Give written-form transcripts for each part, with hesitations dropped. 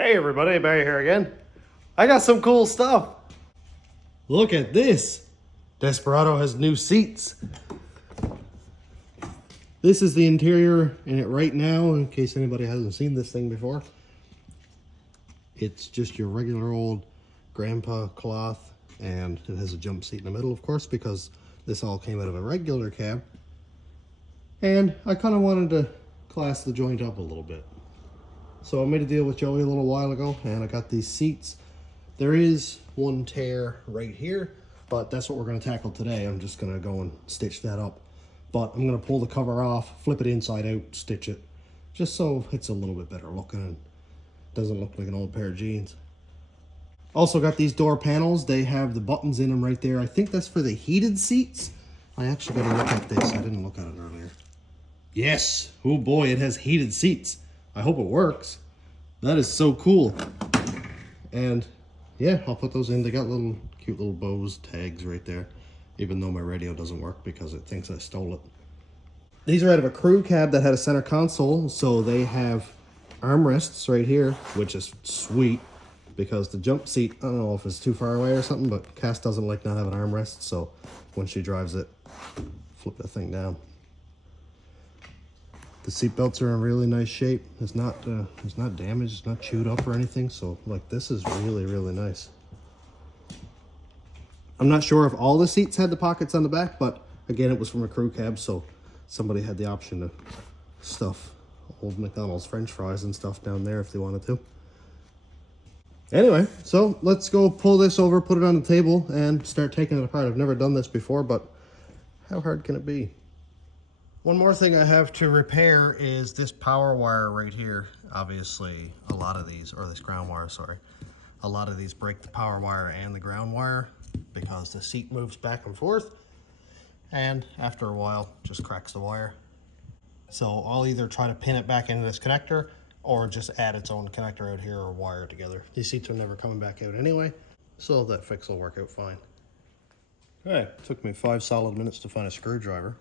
Hey everybody, Barry here again. I got some cool stuff. Look at this. Desperado has new seats. This is the interior in it right now, in case anybody hasn't seen this thing before. It's just your regular old grandpa cloth, and it has a jump seat in the middle, of course, because this all came out of a regular cab. And I kind of wanted to class the joint up a little bit. So I made a deal with Joey a little while ago, and I got these seats. There is one tear right here, but that's what we're going to tackle today. I'm just going to go and stitch that up. But I'm going to pull the cover off, flip it inside out, stitch it, just so it's a little bit better looking and doesn't look like an old pair of jeans. Also got these door panels. They have the buttons in them right there. I think that's for the heated seats. I actually got to look at this. I didn't look at it earlier. Yes. Oh boy, it has heated seats. I hope it works. That is so cool. And yeah, I'll put those in. They got little cute little Bose tags right there, even though my radio doesn't work because it thinks I stole it. These are out of a crew cab that had a center console, so they have armrests right here, which is sweet because the jump seat, I don't know if it's too far away or something, but Cass doesn't like not having armrests, so when she drives it, flip the thing down. The seat belts are in really nice shape. It's not damaged, it's not chewed up or anything. So like this is really, really nice. I'm not sure if all the seats had the pockets on the back, but again, it was from a crew cab, so somebody had the option to stuff old McDonald's French fries and stuff down there if they wanted to. Anyway, so let's go pull this over, put it on the table, and start taking it apart. I've never done this before, but how hard can it be? One more thing I have to repair is this power wire right here. Obviously, a lot of these, or this ground wire, sorry. A lot of these break the power wire and the ground wire because the seat moves back and forth. And after a while, just cracks the wire. So I'll either try to pin it back into this connector or just add its own connector out here or wire it together. These seats are never coming back out anyway, so that fix will work out fine. Okay, it took me 5 solid minutes to find a screwdriver.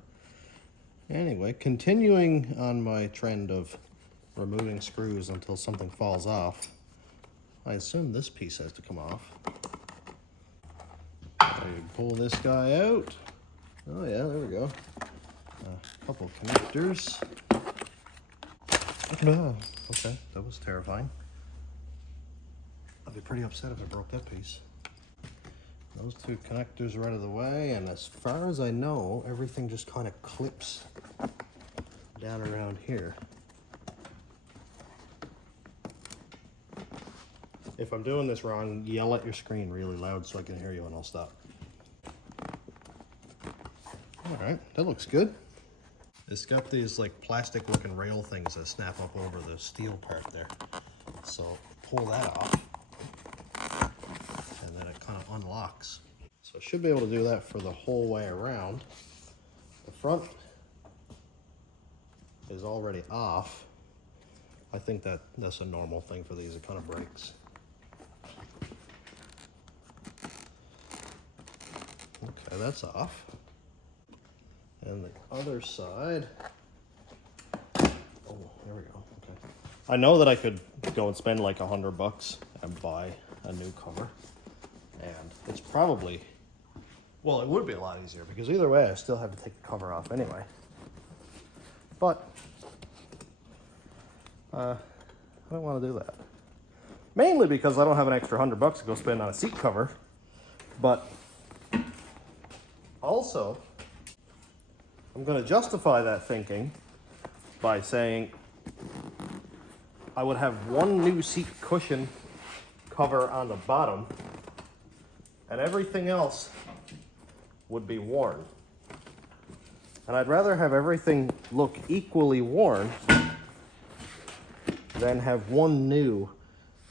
Anyway, continuing on my trend of removing screws until something falls off, I assume this piece has to come off. I pull this guy out. Oh yeah, there we go. A couple connectors. Okay, that was terrifying. I'd be pretty upset if I broke that piece. Those 2 connectors are out of the way, and as far as I know, everything just kind of clips down around here. If I'm doing this wrong, yell at your screen really loud so I can hear you and I'll stop. Alright, that looks good. It's got these like plastic looking rail things that snap up over the steel part there. So pull that off. And then it kind of unlocks. So I should be able to do that for the whole way around. The front is already off. I think that's a normal thing for these, it kind of breaks. Okay, that's off. And the other side, oh, there we go, okay. I know that I could go and spend like $100 and buy a new cover. And it's probably, well, it would be a lot easier because either way I still have to take the cover off anyway. But I don't want to do that. Mainly because I don't have an extra $100 to go spend on a seat cover. But also, I'm going to justify that thinking by saying I would have one new seat cushion cover on the bottom and everything else would be worn. And I'd rather have everything look equally worn than have one new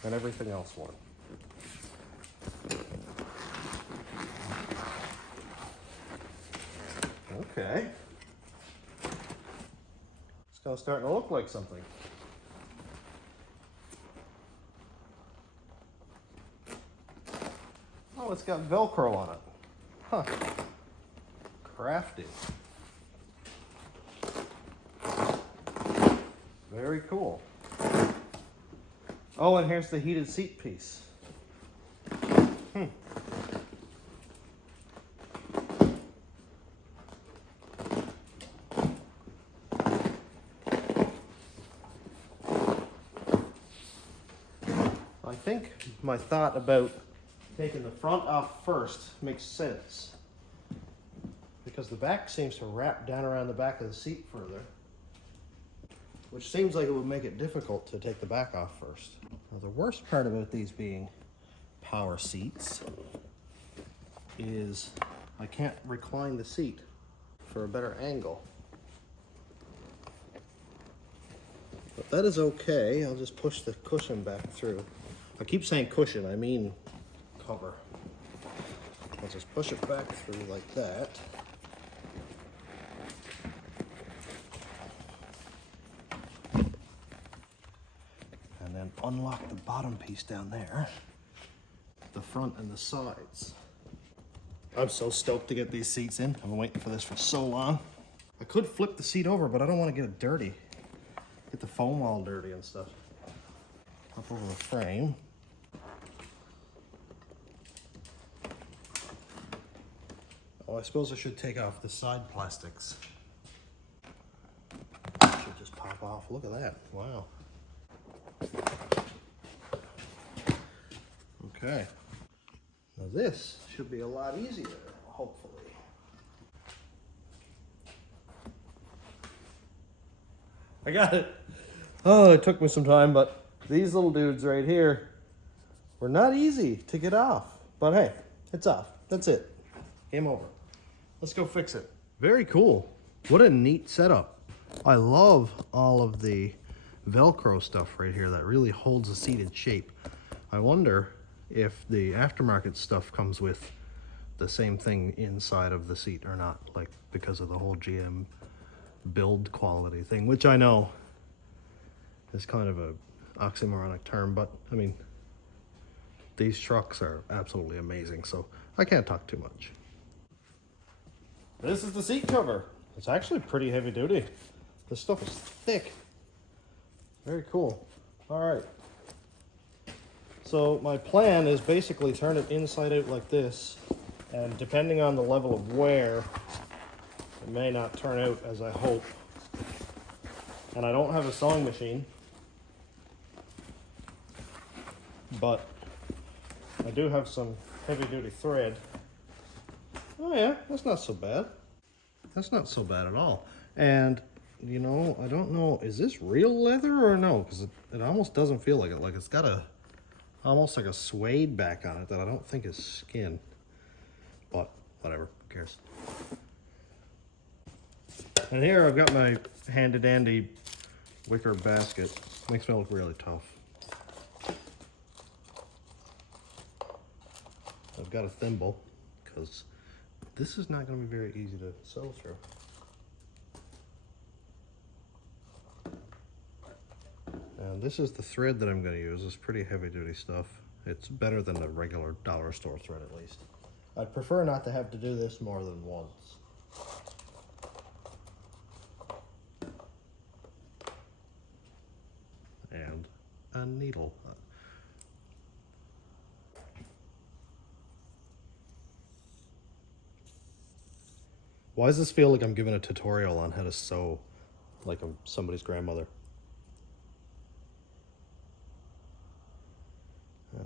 and everything else worn. Okay. It's kind of starting to look like something. Oh, it's got Velcro on it. Huh. Crafty. Very cool. Oh, and here's the heated seat piece. I think my thought about taking the front off first makes sense, because the back seems to wrap down around the back of the seat further, which seems like it would make it difficult to take the back off first. Now, the worst part about these being power seats is I can't recline the seat for a better angle. But that is okay. I'll just push the cushion back through. I keep saying cushion, I mean cover. I'll just push it back through like that. And then unlock the bottom piece down there, the front and the sides. I'm so stoked to get these seats in. I've been waiting for this for so long. I could flip the seat over, but I don't want to get it dirty. Get the foam all dirty and stuff. Up over the frame. Oh, I suppose I should take off the side plastics. Should just pop off. Look at that. Wow. Okay. Now this should be a lot easier, hopefully. I got it. Oh, it took me some time, but these little dudes right here were not easy to get off. But hey, it's off. That's it. Game over. Let's go fix it. Very cool. What a neat setup. I love all of the Velcro stuff right here that really holds the seat in shape. I wonder if the aftermarket stuff comes with the same thing inside of the seat or not, like because of the whole GM build quality thing, which I know is kind of a oxymoronic term, but I mean, these trucks are absolutely amazing, so I can't talk too much. This is the seat cover. It's actually pretty heavy duty. This stuff is thick. Very cool. All right. So my plan is basically turn it inside out like this, and depending on the level of wear, it may not turn out as I hope. And I don't have a sewing machine, but I do have some heavy duty thread. Oh yeah, that's not so bad. That's not so bad at all. And you know, I don't know, is this real leather or no? Because it almost doesn't feel like it. Like it's got a, almost like a suede back on it that I don't think is skin. But whatever, who cares? And here I've got my handy dandy wicker basket. Makes me look really tough. I've got a thimble because this is not going to be very easy to sew through. And this is the thread that I'm going to use. It's pretty heavy duty stuff. It's better than the regular dollar store thread at least. I'd prefer not to have to do this more than once. And a needle. Why does this feel like I'm giving a tutorial on how to sew like I'm somebody's grandmother?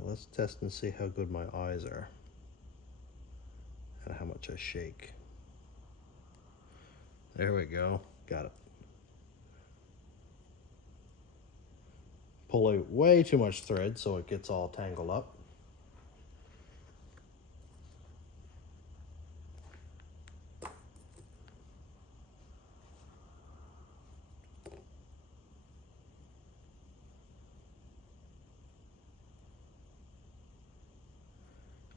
Let's test and see how good my eyes are and how much I shake. There we go. Got it. Pull out way too much thread so it gets all tangled up.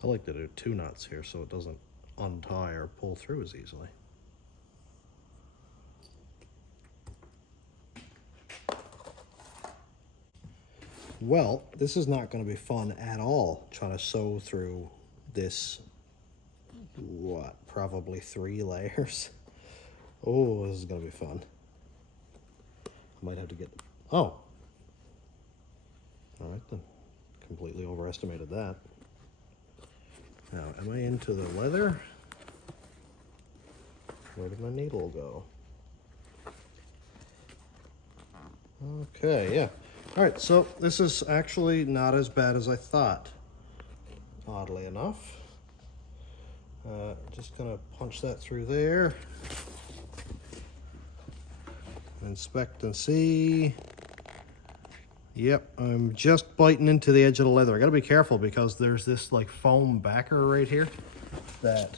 I like to do 2 knots here so it doesn't untie or pull through as easily. Well, this is not going to be fun at all, trying to sew through this, what, probably 3 layers. Oh, this is going to be fun. I might have to get, oh, All right then, completely overestimated that. Now, am I into the leather? Where did my needle go? Okay, yeah. All right, so this is actually not as bad as I thought, oddly enough. Just gonna punch that through there. Inspect and see. Yep, I'm just biting into the edge of the leather. I gotta be careful because there's this like foam backer right here that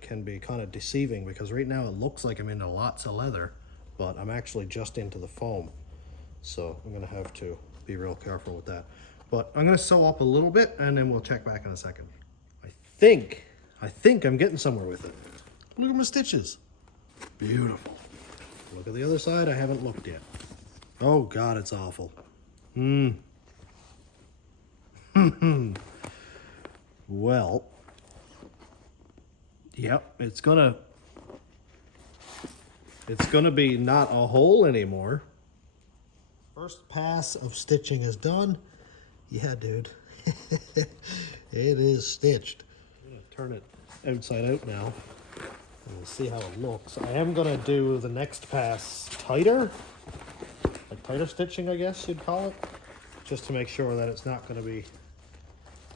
can be kind of deceiving, because right now it looks like I'm into lots of leather, but I'm actually just into the foam. So I'm gonna have to be real careful with that. But I'm gonna sew up a little bit and then we'll check back in a second. I think I'm getting somewhere with it. Look at my stitches. Beautiful. Look at the other side, I haven't looked yet. Oh God, it's awful. Well, yep, it's gonna be not a hole anymore. First pass of stitching is done. Yeah, dude. It is stitched. I'm gonna turn it outside out now and we'll see how it looks. I am gonna do the next pass tighter. Like tighter stitching, I guess you'd call it, just to make sure that it's not going to be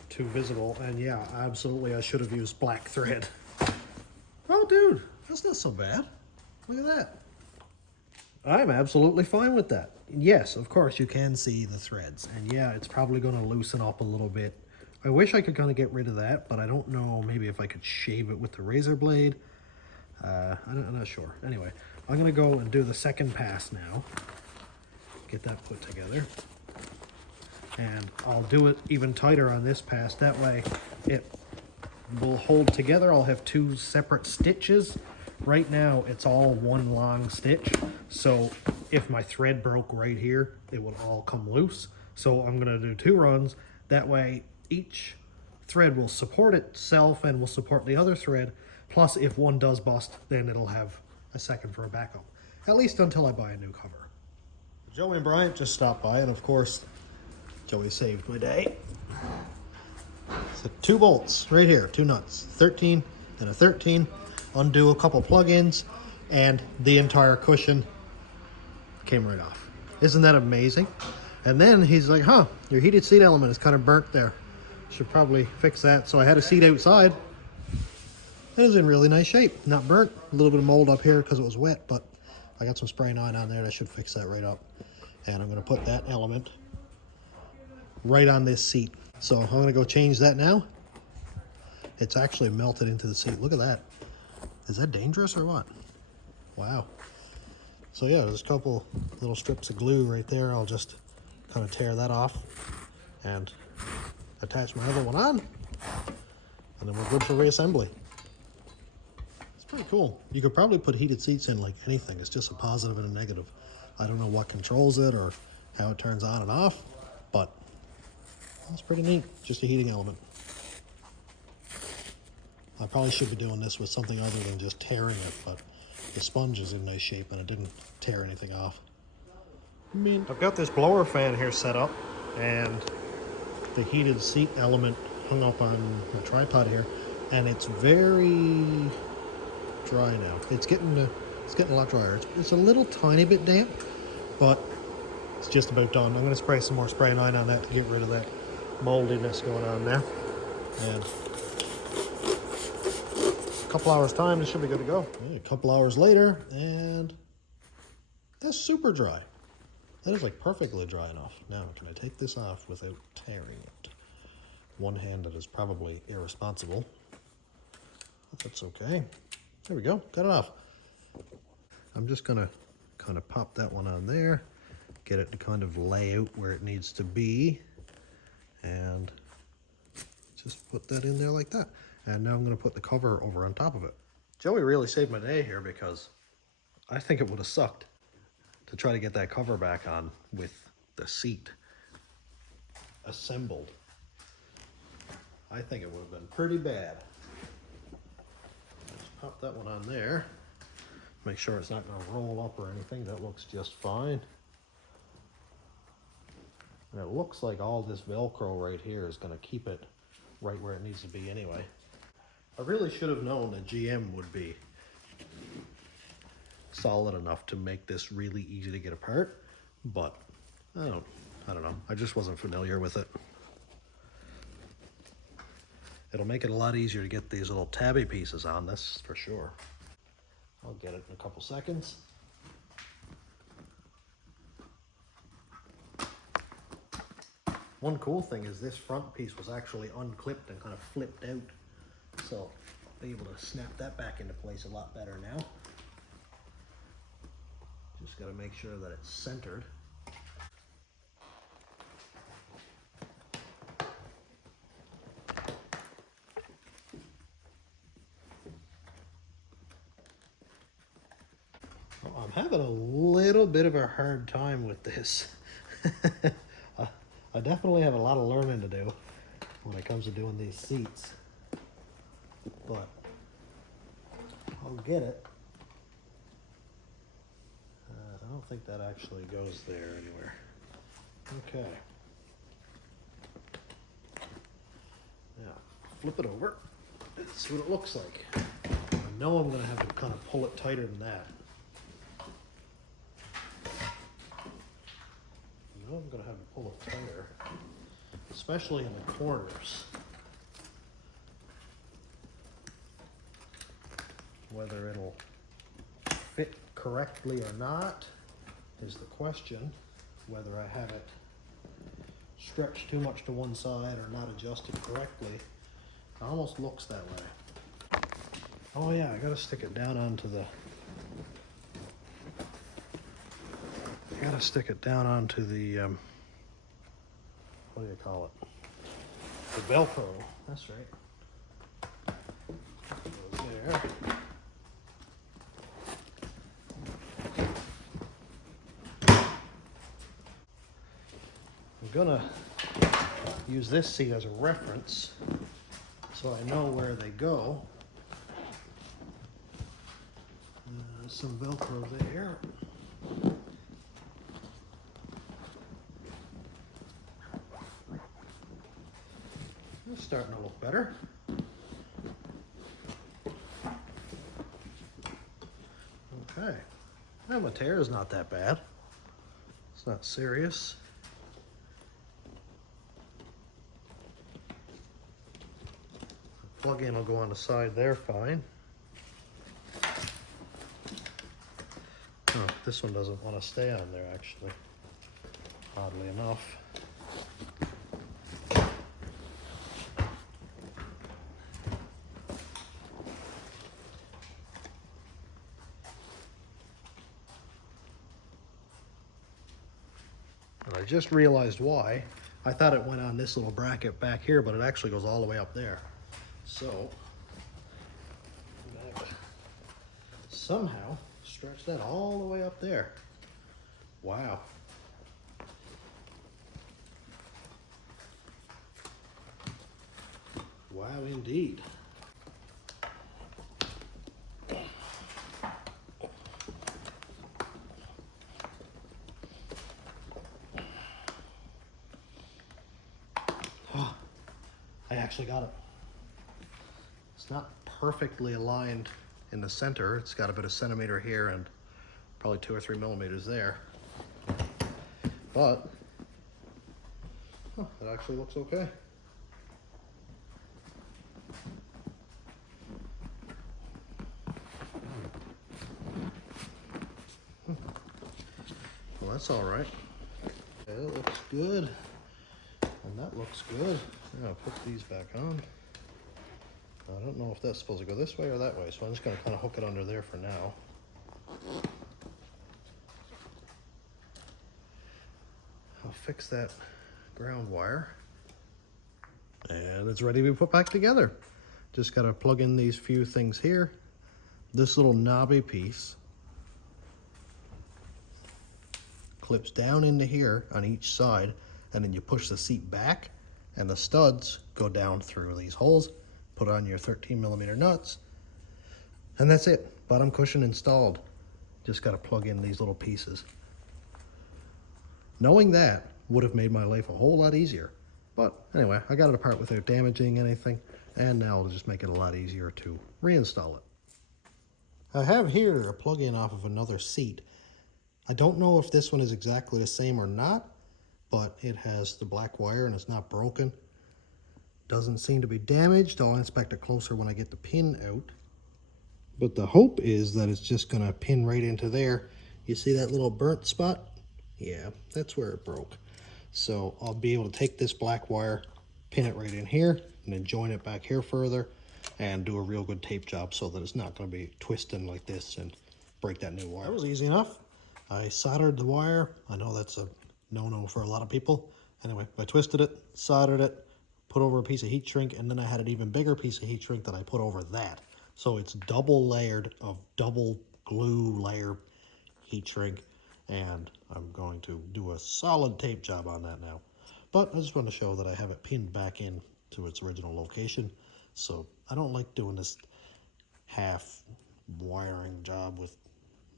too visible. And yeah, absolutely, I should have used black thread. Oh, dude, that's not so bad. Look at that. I'm absolutely fine with that. Yes, of course, you can see the threads. And yeah, it's probably going to loosen up a little bit. I wish I could kind of get rid of that, but I don't know, maybe if I could shave it with the razor blade. I'm not sure. Anyway, I'm going to go and do the second pass now. Get that put together, and I'll do it even tighter on this pass. That way it will hold together. I'll have two separate stitches. Right now it's all one long stitch, so if my thread broke right here, it would all come loose. So I'm going to do two runs. That way each thread will support itself and will support the other thread. Plus, if one does bust, then it'll have a second for a backup, at least until I buy a new cover. Joey and Bryant just stopped by, and of course, Joey saved my day. So 2 bolts right here, 2 nuts, 13 and a 13. Undo a couple plug-ins, and the entire cushion came right off. Isn't that amazing? And then he's like, huh, your heated seat element is kind of burnt there. Should probably fix that. So I had a seat outside. It was in really nice shape. Not burnt, a little bit of mold up here because it was wet, but I got some spray 9 on there and I should fix that right up. And I'm going to put that element right on this seat. So I'm going to go change that now. It's actually melted into the seat. Look at that. Is that dangerous or what? Wow. So yeah, there's a couple little strips of glue right there. I'll just kind of tear that off and attach my other one on. And then we're good for reassembly. It's pretty cool. You could probably put heated seats in like anything. It's just a positive and a negative. I don't know what controls it or how it turns on and off, but it's pretty neat. Just a heating element. I probably should be doing this with something other than just tearing it, but the sponge is in nice shape and it didn't tear anything off. I mean, I've got this blower fan here set up and the heated seat element hung up on the tripod here, and it's very dry now. It's getting a lot drier. It's a little tiny bit damp, but it's just about done. I'm going to spray some more spray 9 on that to get rid of that moldiness going on there. And a couple hours time, it should be good to go. A couple hours later, and that's super dry. That is like perfectly dry enough. Now, can I take this off without tearing it? One-handed is probably irresponsible, but that's okay. There we go, got it off. I'm just gonna kind of pop that one on there, get it to kind of lay out where it needs to be, and just put that in there like that. And now I'm gonna put the cover over on top of it. Joey really saved my day here, because I think it would have sucked to try to get that cover back on with the seat assembled. I think it would have been pretty bad. Just pop that one on there. Make sure it's not going to roll up or anything. That looks just fine. And it looks like all this Velcro right here is going to keep it right where it needs to be anyway. I really should have known that GM would be solid enough to make this really easy to get apart, but I don't know. I just wasn't familiar with it. It'll make it a lot easier to get these little tabby pieces on this for sure. I'll get it in a couple seconds. One cool thing is this front piece was actually unclipped and kind of flipped out. So I'll be able to snap that back into place a lot better now. Just got to make sure that it's centered. I'm having a little bit of a hard time with this. I definitely have a lot of learning to do when it comes to doing these seats, but I'll get it. I don't think that actually goes there anywhere. Okay. Now, flip it over. That's what it looks like. I know I'm going to have to kind of pull it tighter than that. I'm going to have to pull it tighter, especially in the corners. Whether it'll fit correctly or not is the question. Whether I have it stretched too much to one side or not adjusted correctly. It almost looks that way. Oh yeah, I got to stick it down onto the what do you call it? The Velcro. That's right. Goes there. I'm gonna use this seat as a reference so I know where they go. Some Velcro there. It's starting to look better. Okay. Well, my tear is not that bad. It's not serious. The plug-in will go on the side there fine. Oh, this one doesn't want to stay on there actually, oddly enough. And I just realized why. I thought it went on this little bracket back here, but it actually goes all the way up there. So, I'm gonna somehow stretch that all the way up there. Wow. Wow, indeed. Oh, I actually got it. It's not perfectly aligned in the center. It's got about a centimeter here and probably 2 or 3 millimeters there. But it actually looks okay. Well, that's all right. Okay, that looks good. And that looks good. Now I'll put these back on. I don't know if that's supposed to go this way or that way, so I'm just going to kind of hook it under there for now. I'll fix that ground wire. And it's ready to be put back together. Just got to plug in these few things here. This little knobby piece clips down into here on each side, and then you push the seat back and the studs go down through these holes. Put on your 13 millimeter nuts, and that's it. Bottom cushion installed. Just got to plug in these little pieces. Knowing that, would have made my life a whole lot easier. But anyway, I got it apart without damaging anything, and now it'll just make it a lot easier to reinstall it. I have here a plug-in off of another seat. I don't know if this one is exactly the same or not, but it has the black wire and it's not broken. Doesn't seem to be damaged. I'll inspect it closer when I get the pin out. But the hope is that it's just gonna pin right into there. You see that little burnt spot? Yeah, that's where it broke. So I'll be able to take this black wire, pin it right in here, and then join it back here further and do a real good tape job so that it's not going to be twisting like this and break that new wire. That was easy enough. I soldered the wire. I know that's a no-no for a lot of people. Anyway, I twisted it, soldered it, put over a piece of heat shrink, and then I had an even bigger piece of heat shrink that I put over that. So it's double layered of double glue layer heat shrink, and I'm going to do a solid tape job on that now. But I just want to show that I have it pinned back in to its original location. So I don't like doing this half wiring job with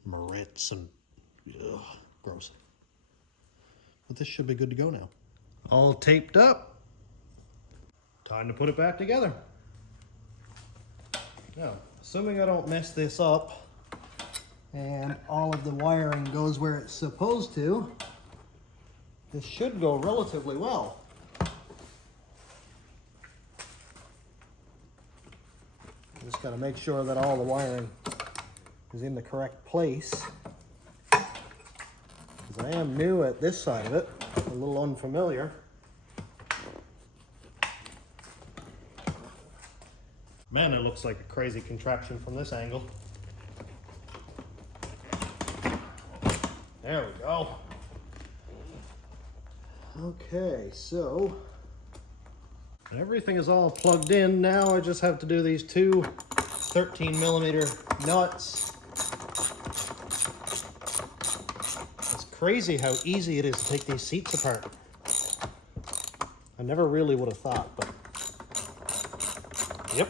Moritz and gross. But this should be good to go now. All taped up. Time to put it back together. Now, assuming I don't mess this up and all of the wiring goes where it's supposed to, this should go relatively well. Just got to make sure that all the wiring is in the correct place. Because I am new at this side of it, a little unfamiliar. Man, it looks like a crazy contraption from this angle. There we go. Okay, so everything is all plugged in. Now I just have to do these two 13mm nuts. It's crazy how easy it is to take these seats apart. I never really would have thought, but yep.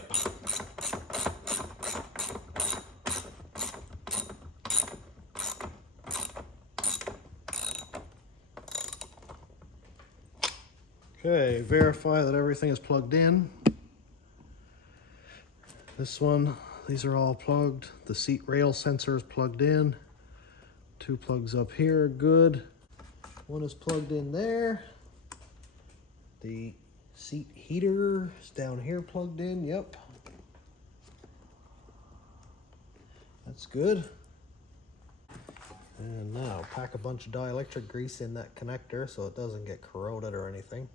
Okay, verify that everything is plugged in. This one, these are all plugged. The seat rail sensor is plugged in. Two plugs up here, good. One is plugged in there. The seat heater is down here plugged in, yep. That's good. And now pack a bunch of dielectric grease in that connector so it doesn't get corroded or anything,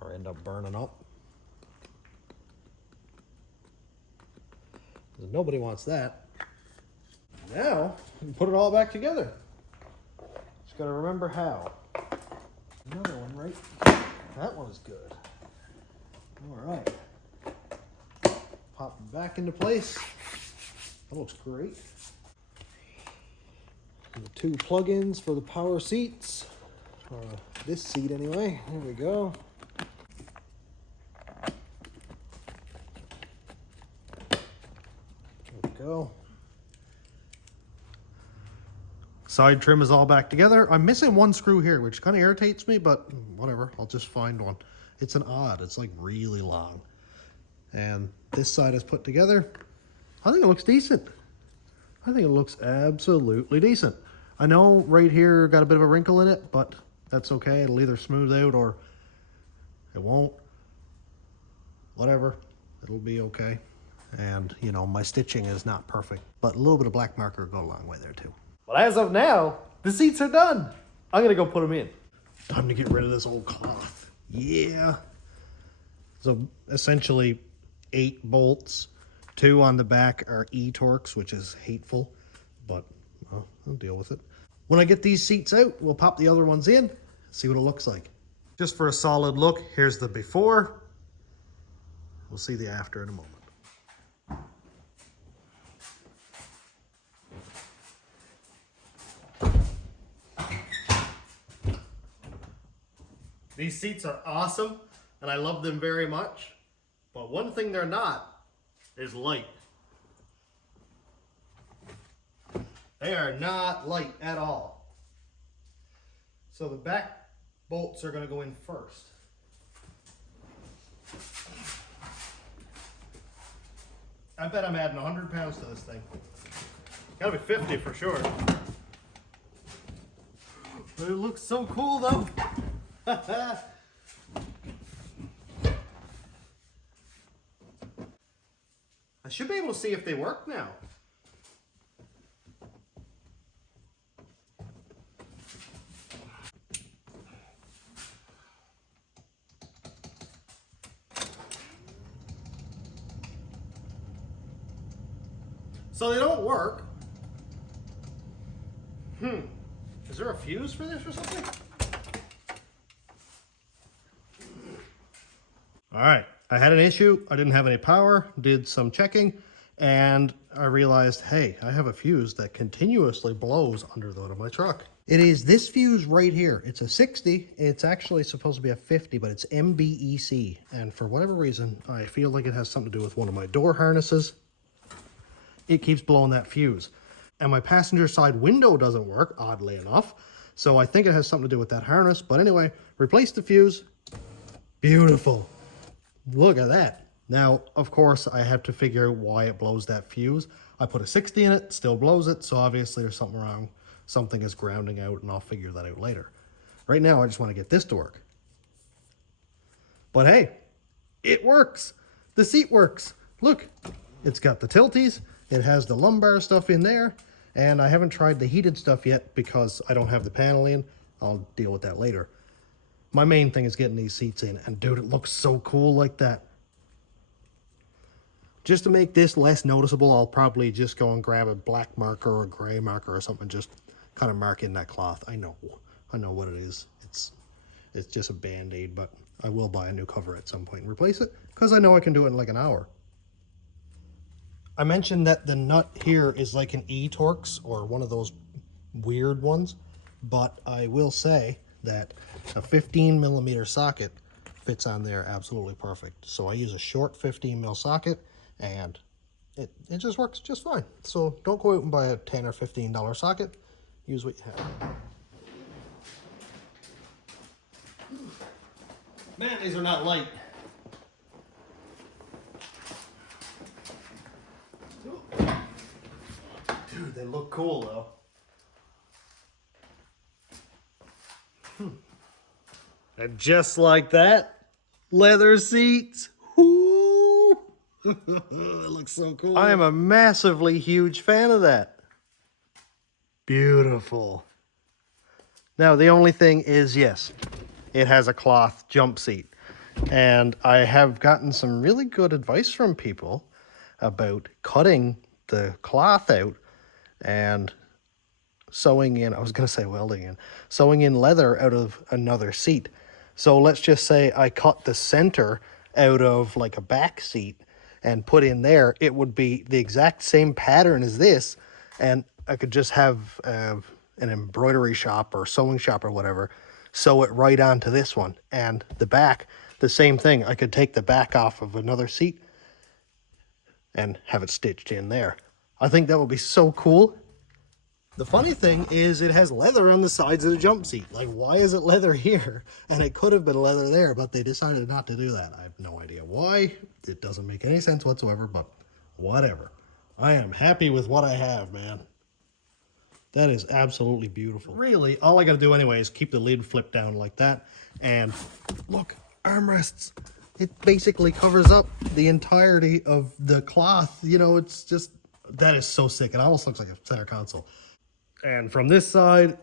or end up burning up. Because nobody wants that. Now, you can put it all back together. Just gotta remember how. Another one, right? That one is good. All right. Pop it back into place. That looks great. And the two plug-ins for the power seats. This seat anyway. There we go. Go. Side trim is all back together. I'm missing one screw here, which kind of irritates me, but whatever, I'll just find one. It's an odd, it's like really long. And this side is put together. I think it looks decent. I think it looks absolutely decent. I know right here got a bit of a wrinkle in it, but that's okay. It'll either smooth out or it won't. Whatever, it'll be okay. And, you know, my stitching is not perfect, but a little bit of black marker will go a long way there too. But as of now, the seats are done. I'm gonna go put them in. Time to get rid of this old cloth. Yeah. So essentially 8 bolts, 2 on the back are E-Torx, which is hateful, but well, I'll deal with it. When I get these seats out, we'll pop the other ones in, see what it looks like. Just for a solid look, here's the before. We'll see the after in a moment. These seats are awesome, and I love them very much, but one thing they're not is light. They are not light at all. So the back bolts are going to go in first. I bet I'm adding 100 pounds to this thing. Gotta be 50 for sure. But it looks so cool though. I should be able to see if they work now. So they don't work. Is there a fuse for this or something? All right, I had an issue. I didn't have any power, did some checking, and I realized, hey, I have a fuse that continuously blows under the hood of my truck. It is this fuse right here. It's a 60. It's actually supposed to be a 50, but it's MBEC. And for whatever reason, I feel like it has something to do with one of my door harnesses. It keeps blowing that fuse. And my passenger side window doesn't work, oddly enough. So I think it has something to do with that harness. But anyway, replace the fuse. Beautiful. Look at that. Now, of course, I have to figure out why it blows that fuse. I put a 60 in it, still blows it. So obviously there's something wrong. Something is grounding out, and I'll figure that out later. Right now, I just want to get this to work. But hey, it works. The seat works. Look, it's got the tilties. It has the lumbar stuff in there, and I haven't tried the heated stuff yet because I don't have the panel in. I'll deal with that later. My main thing is getting these seats in, and dude, it looks so cool like that. Just to make this less noticeable, I'll probably just go and grab a black marker or a gray marker or something, just kind of mark in that cloth. I know what it is. It's just a Band-Aid, but I will buy a new cover at some point and replace it because I know I can do it in like an hour. I mentioned that the nut here is like an E-Torx or one of those weird ones, but I will say that a 15mm socket fits on there absolutely perfect. So I use a short 15mm socket, and it just works just fine. So don't go out and buy a $10 or $15 socket. Use what you have. Man, these are not light. Dude, they look cool though. And just like that, leather seats. Whoo! It looks so cool. I am a massively huge fan of that. Beautiful. Now, the only thing is, yes, it has a cloth jump seat. And I have gotten some really good advice from people about cutting the cloth out and sewing in, I was going to say welding in, sewing in leather out of another seat. So let's just say I cut the center out of like a back seat and put in there. It would be the exact same pattern as this, and I could just have an embroidery shop or sewing shop or whatever sew it right onto this one. And the back, the same thing. I could take the back off of another seat and have it stitched in there. I think that would be so cool. The funny thing is it has leather on the sides of the jump seat. Like, why is it leather here? And it could have been leather there, but they decided not to do that. I have no idea why. It doesn't make any sense whatsoever, but whatever. I am happy with what I have, man. That is absolutely beautiful. Really, all I gotta do anyway is keep the lid flipped down like that. And look, armrests. It basically covers up the entirety of the cloth. You know, it's just, that is so sick. It almost looks like a center console. And from this side,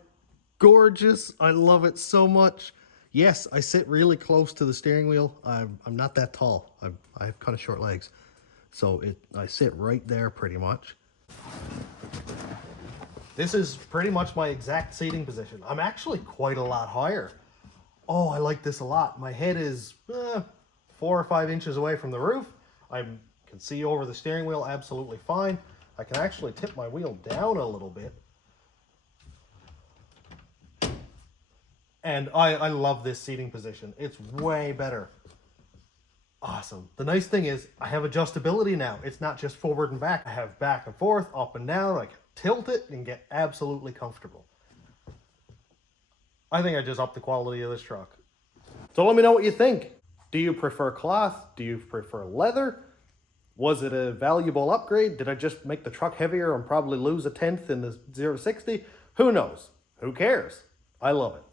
gorgeous. I love it so much. Yes, I sit really close to the steering wheel. I'm not that tall. I have kind of short legs. So I sit right there pretty much. This is pretty much my exact seating position. I'm actually quite a lot higher. Oh, I like this a lot. My head is 4 or 5 inches away from the roof. I can see over the steering wheel absolutely fine. I can actually tip my wheel down a little bit. And I love this seating position. It's way better. Awesome. The nice thing is I have adjustability now. It's not just forward and back. I have back and forth, up and down. I can tilt it and get absolutely comfortable. I think I just upped the quality of this truck. So let me know what you think. Do you prefer cloth? Do you prefer leather? Was it a valuable upgrade? Did I just make the truck heavier and probably lose a tenth in the 0-60? Who knows? Who cares? I love it.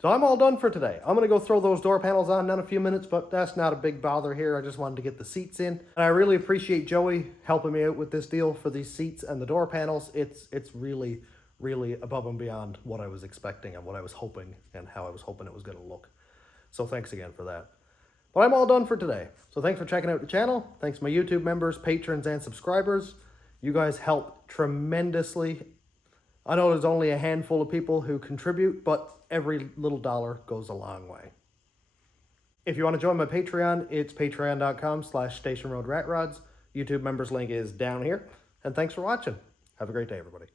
So I'm all done for today. I'm going to go throw those door panels on in a few minutes, but that's not a big bother here. I just wanted to get the seats in. And I really appreciate Joey helping me out with this deal for these seats and the door panels. It's really, really above and beyond what I was expecting and what I was hoping and how I was hoping it was going to look. So thanks again for that. But I'm all done for today. So thanks for checking out the channel. Thanks to my YouTube members, patrons, and subscribers. You guys help tremendously. I know there's only a handful of people who contribute, but every little dollar goes a long way. If you want to join my Patreon, it's patreon.com/stationroadratrods. YouTube members link is down here. And thanks for watching. Have a great day, everybody.